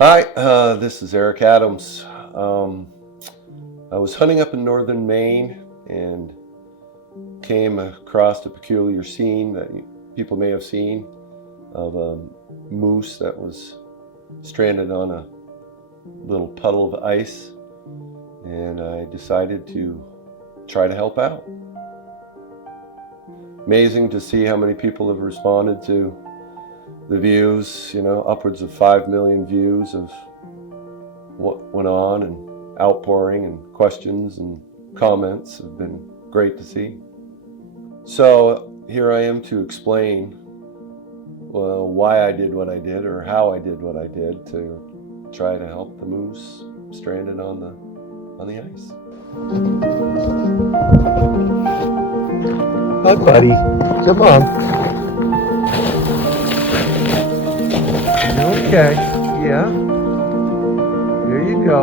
Hi, this is Eric Adams. I was hunting up in northern Maine and came across a peculiar scene that people may have seen of a moose that was stranded on a little puddle of ice, and I decided to try to help out. Amazing to see how many people have responded to the views, upwards of 5 million views of what went on, and outpouring and questions and comments have been great to see. So here I am to explain why I did what I did, or how I did what I did to try to help the moose stranded on the ice. Hi, buddy. Come on. Okay. Yeah. Here you go.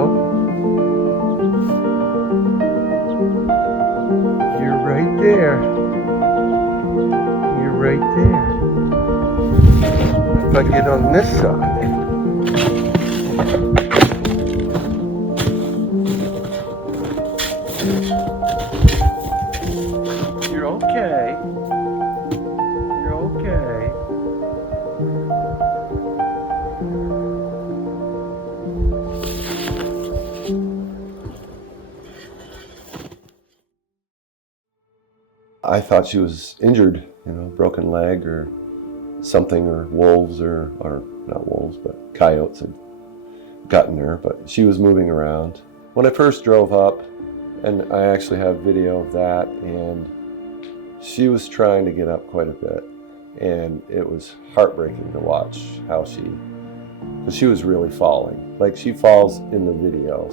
You're right there. You're right there. If I get on this side. You're okay. You're okay. I thought she was injured, broken leg or something, or wolves or not wolves, but coyotes had gotten her, but she was moving around. When I first drove up, and I actually have video of that, and she was trying to get up quite a bit, and it was heartbreaking to watch how because she was really falling. Like, she falls in the video,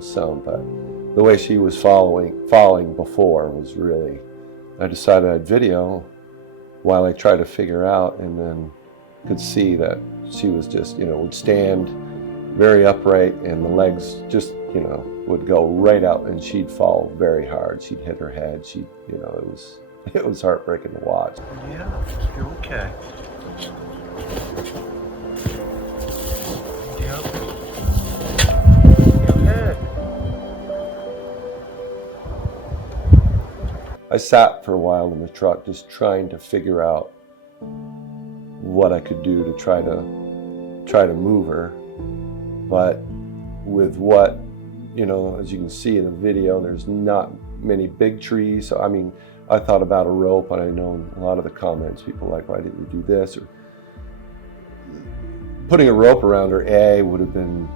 some, but the way she was falling before was really, I decided I'd video while I tried to figure out, and then could see that she was just, would stand very upright, and the legs just, would go right out, and she'd fall very hard. She'd hit her head. It was heartbreaking to watch. Yeah, you're okay. Yeah. Go ahead. I sat for a while in the truck just trying to figure out what I could do to try to move her. But with what, as you can see in the video, there's not many big trees. So, I thought about a rope, and I know a lot of the comments, people like, why didn't you do this? Or putting a rope around her, would have been,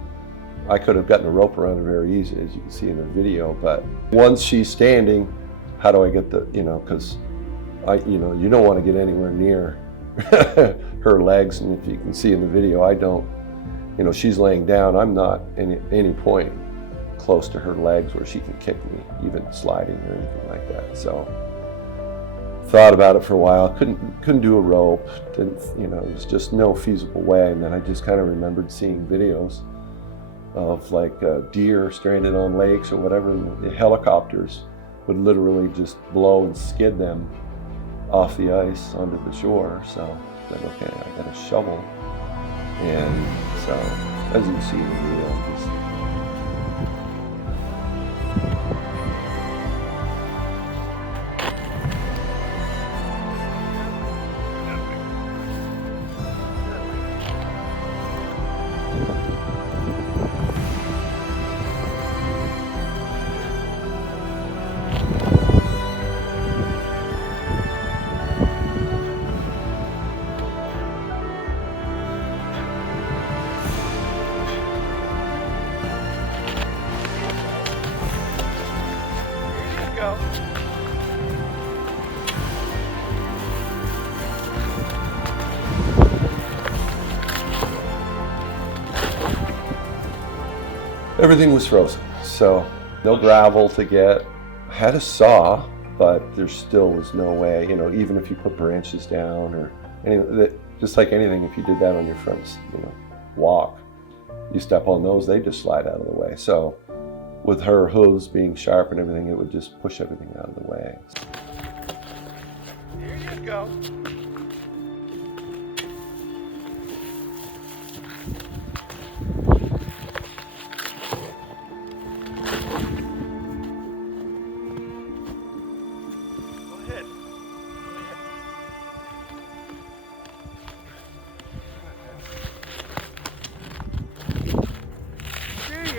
I could have gotten a rope around her very easy, as you can see in the video. But once she's standing, how do I get because you don't want to get anywhere near her legs. And if you can see in the video, I don't, she's laying down. I'm not at any point close to her legs where she can kick me, even sliding or anything like that. So thought about it for a while. Couldn't do a rope. Didn't, there was just no feasible way. And then I just kind of remembered seeing videos of like deer stranded on lakes or whatever. And the helicopters would literally just blow and skid them off the ice onto the shore. So I said, okay, I got a shovel. And so, as you can see in the video, just Go. everything was frozen. So no gravel to get. I had a saw, but there still was no way, even if you put branches down or just like anything, if you did that on your front, walk, you step on those, they just slide out of the way. So with her hooves being sharp and everything, it would just push everything out of the way. Here you go.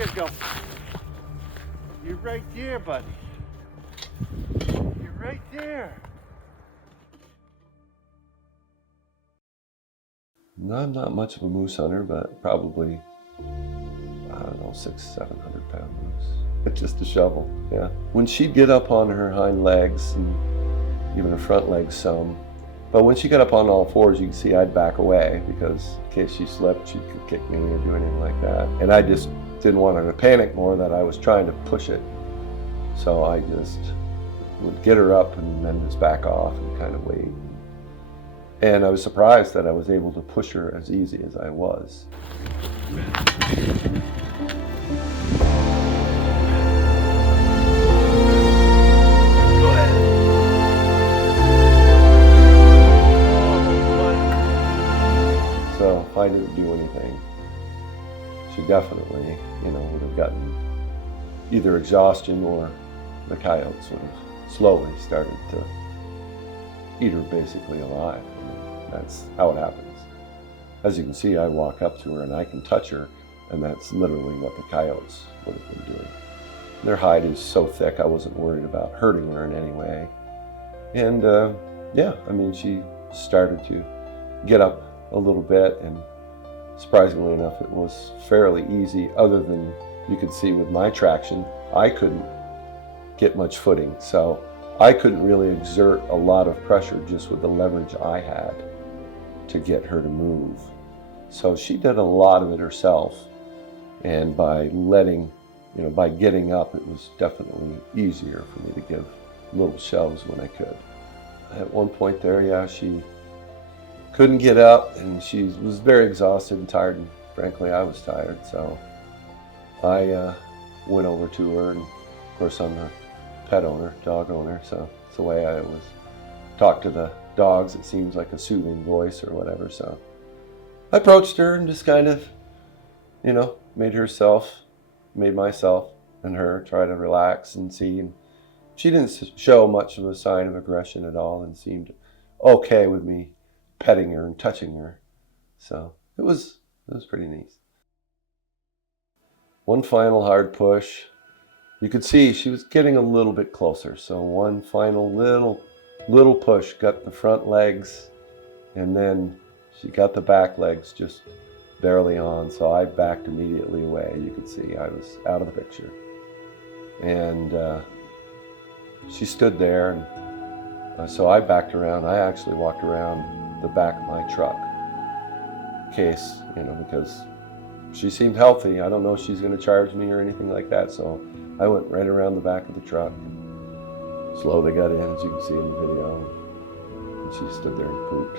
you go. You're right there, buddy. You're right there. No, I'm not much of a moose hunter, but probably, I don't know, 600-700 pound moose. Just a shovel, yeah. When she'd get up on her hind legs and even her front legs some, but when she got up on all fours, you can see I'd back away because in case she slipped, she could kick me or do anything like that. And I just didn't want her to panic more that I was trying to push it. So I just would get her up and then just back off and kind of wait. And I was surprised that I was able to push her as easy as I was. So if I didn't do anything, she definitely, would have gotten either exhaustion or the coyotes would have slowly started to eat her basically alive. That's how it happens. As you can see, I walk up to her and I can touch her, and that's literally what the coyotes would have been doing. Their hide is so thick, I wasn't worried about hurting her in any way. And she started to get up a little bit, and surprisingly enough, it was fairly easy. Other than you could see with my traction, I couldn't get much footing, so I couldn't really exert a lot of pressure just with the leverage I had to get her to move. So she did a lot of it herself, and by getting up, it was definitely easier for me to give little shoves when I could. At one point there, she couldn't get up, and she was very exhausted and tired, and frankly, I was tired, so I went over to her, and of course I'm a pet owner, dog owner, so it's the way I always talk to the dogs. It seems like a soothing voice or whatever, so I approached her and just kind of, made myself and her try to relax and see, and she didn't show much of a sign of aggression at all and seemed okay with me petting her and touching her, so it was pretty neat. One final hard push. You could see she was getting a little bit closer, so one final little push got the front legs, and then she got the back legs just barely on, so I backed immediately away. You could see I was out of the picture. And she stood there, and so I backed around. I actually walked around the back of my truck in case, because she seemed healthy. I don't know if she's going to charge me or anything like that, so I went right around the back of the truck and slowly got in, as you can see in the video, and she stood there and pooped.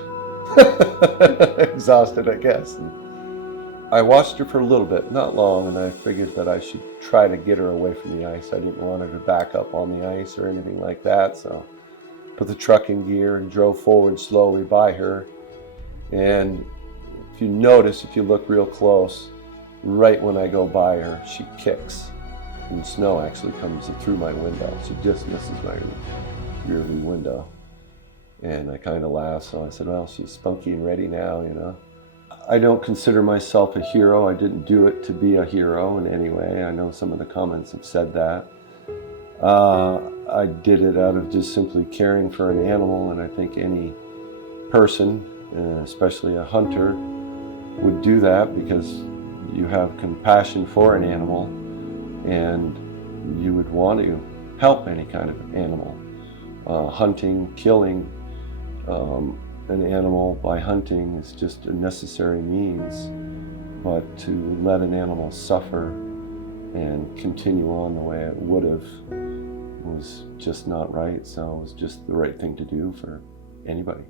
Exhausted, I guess. And I watched her for a little bit, not long, and I figured that I should try to get her away from the ice. I didn't want her to back up on the ice or anything like that, so put the truck in gear and drove forward slowly by her. And if you notice, if you look real close, right when I go by her, she kicks. And snow actually comes through my window. She just misses my rear view window. And I kind of laughed, so I said, well, she's spunky and ready now, I don't consider myself a hero. I didn't do it to be a hero in any way. I know some of the comments have said that. I did it out of just simply caring for an animal, and I think any person, especially a hunter, would do that because you have compassion for an animal, and you would want to help any kind of animal. Hunting, killing an animal by hunting is just a necessary means, but to let an animal suffer and continue on the way it would have was just not right, so it was just the right thing to do for anybody.